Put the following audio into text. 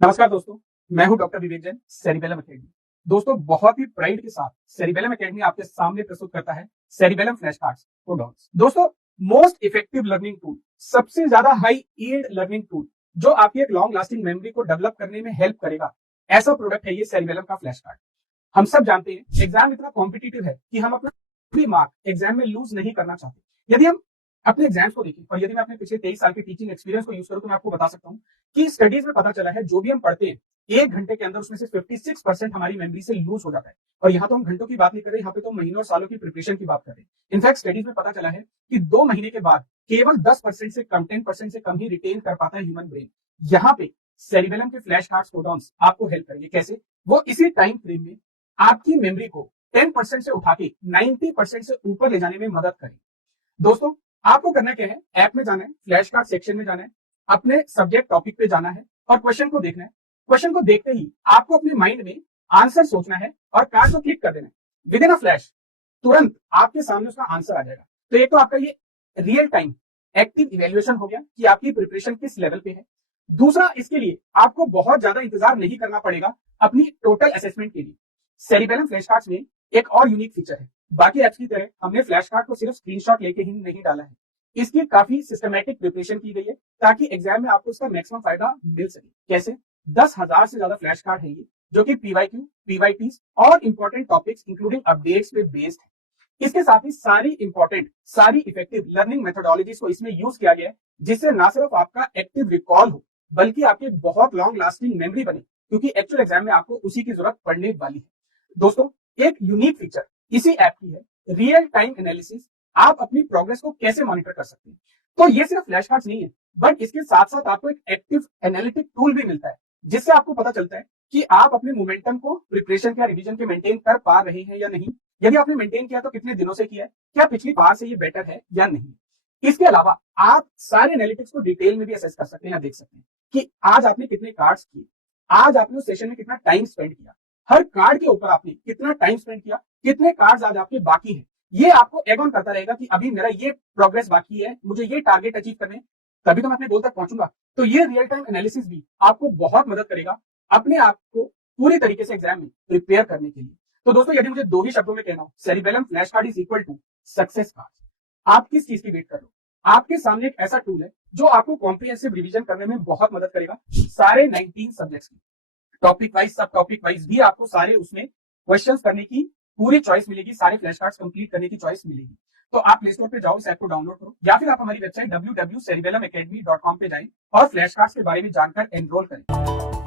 नमस्कार दोस्तों, मैं हूं डॉक्टर विवेक जैन, सेरिबेलम एकेडमी। दोस्तों, बहुत ही प्राइड के साथ सेरिबेलम एकेडमी आपके सामने प्रस्तुत करता है cerebellum flash cards for dogs. दोस्तों, मोस्ट इफेक्टिव लर्निंग टूल, सबसे ज्यादा हाई यील्ड लर्निंग टूल जो आपकी एक लॉन्ग लास्टिंग मेमोरी को डेवलप करने में हेल्प करेगा, ऐसा प्रोडक्ट है ये सेरिबेलम का फ्लैश कार्ड। हम सब जानते हैं एग्जाम इतना कॉम्पिटिटिव है कि हम अपना भी मार्क एग्जाम में लूज नहीं करना चाहते। यदि हम अपने एग्जाम्स को देखें और यदि मैं अपने पिछले 23 साल के टीचिंग एक्सपीरियंस को यूज करूं तो मैं आपको बता सकता हूं कि स्टडीज में पता चला है जो भी हम पढ़ते हैं 1 घंटे के अंदर उसमें से 56% हमारी मेमोरी से लूज हो जाता है। और यहाँ तो हम घंटों की बात नहीं कर रहे, यहाँ पे तो महीनों और सालों की प्रिपरेशन की बात कर रहे हैं। इनफैक्ट स्टडीज में पता चला है कि 2 महीने के बाद केवल 10% से कम, 10% से कम ही रिटेन कर पाता है ह्यूमन ब्रेन। यहाँ पे सेरिबेलम के फ्लैश कार्ड्स कोडॉन्स आपको हेल्प करेंगे। कैसे? वो इसी टाइम फ्रेम में आपकी मेमोरी को 10% से उठा के 90% से ऊपर ले जाने में मदद करें। दोस्तों, आपको करना क्या है, ऐप में जाना है, फ्लैश कार्ड सेक्शन में जाना है, अपने सब्जेक्ट टॉपिक पे जाना है और क्वेश्चन को देखना है। क्वेश्चन को देखते ही आपको अपने माइंड में आंसर सोचना है और कार्ड को क्लिक कर देना है। विद इन अ फ्लैश तुरंत आपके सामने उसका आंसर आ जाएगा। तो एक तो आपका ये रियल टाइम एक्टिव इवेल्युएशन हो गया कि आपकी प्रिपरेशन किस लेवल पे है। दूसरा, इसके लिए आपको बहुत ज्यादा इंतजार नहीं करना पड़ेगा अपनी टोटल असेसमेंट के लिए। सेरिबेलम फ्लैश कार्ड्स में एक और यूनिक फीचर है। बाकी एप्स की तरह हमने फ्लैश कार्ड को सिर्फ स्क्रीनशॉट लेके ही नहीं डाला है, इसकी काफी सिस्टमैटिक प्रिपरेशन की गई है ताकि एग्जाम में आपको इसका मैक्सिमम फायदा मिल सके। कैसे? 10,000 से ज्यादा फ्लैश कार्ड है ये, जो कि पीवाईक्यू, पीवाईटीज और इंपॉर्टेंट टॉपिक्स इंक्लूडिंग अपडेट्स पे बेस्ड है। इसके साथ ही सारी इंपॉर्टेंट, सारी इफेक्टिव लर्निंग मेथोडोलॉजीज को इसमें यूज किया गया है, जिससे ना सिर्फ आपका एक्टिव रिकॉल हो बल्कि आपकी बहुत लॉन्ग लास्टिंग मेमोरी बने, क्योंकि एक्चुअल एग्जाम में आपको उसी की जरूरत पड़ने वाली है। दोस्तों, एक यूनिक फीचर इसी ऐप की है रियल टाइम एनालिसिस। आप अपनी प्रोग्रेस को कैसे मॉनिटर कर सकते हैं। तो ये सिर्फ फ्लैश कार्ड्स नहीं है, बट इसके साथ साथ आपको एक एक्टिव एनालिटिक टूल भी मिलता है, जिससे आपको पता चलता है कि आप अपने मोमेंटम को प्रिपरेशन या रिवीजन के मेंटेन कर पा रहे हैं या नहीं। यदि आपने मेंटेन किया तो कितने दिनों से किया है, क्या पिछली बार से ये बेटर है या नहीं। इसके अलावा आप सारे एनालिटिक्स को डिटेल में भी असेस कर सकते हैं या देख सकते हैं कि आज आपने कितने कार्ड्स किए, आज आपने उस सेशन में कितना टाइम स्पेंड किया, हर कार्ड के ऊपर आपने कितना टाइम स्पेंड किया, कितने कार्ड्स आज आपके बाकी हैं। ये आपको एग ऑन करता रहेगा कि अभी मेरा ये प्रोग्रेस बाकी है, मुझे ये टारगेट अचीव करने, तभी तो मैं अपने गोल तक पहुंचूंगा। तो ये रियल टाइम एनालिसिस भी आपको बहुत मदद करेगा अपने आप को पूरी तरीके से एग्जाम में प्रिपेयर करने के लिए। तो दोस्तों, यदि मुझे 2 ही शब्दों में कहना हो, cerebellum flash card is equal to success card. आप किस चीज की वेट कर रहे हो? आपके सामने एक ऐसा टूल है जो आपको कॉम्प्रिहेंसिव रिवीजन करने में बहुत मदद करेगा, सारे 19 सब्जेक्ट्स की, टॉपिक वाइज, सब टॉपिक वाइज भी आपको सारे उसमें क्वेश्चंस करने की पूरी चॉइस मिलेगी, सारे फ्लैश कार्ड्स कंप्लीट करने की चॉइस मिलेगी। तो आप प्ले स्टोर पे जाओ, इस ऐप को डाउनलोड करो, या फिर आप हमारी वेबसाइट www.seribelamacademy.com पे जाएं और फ्लैश कार्ड्स के बारे में जानकर एनरोल करें।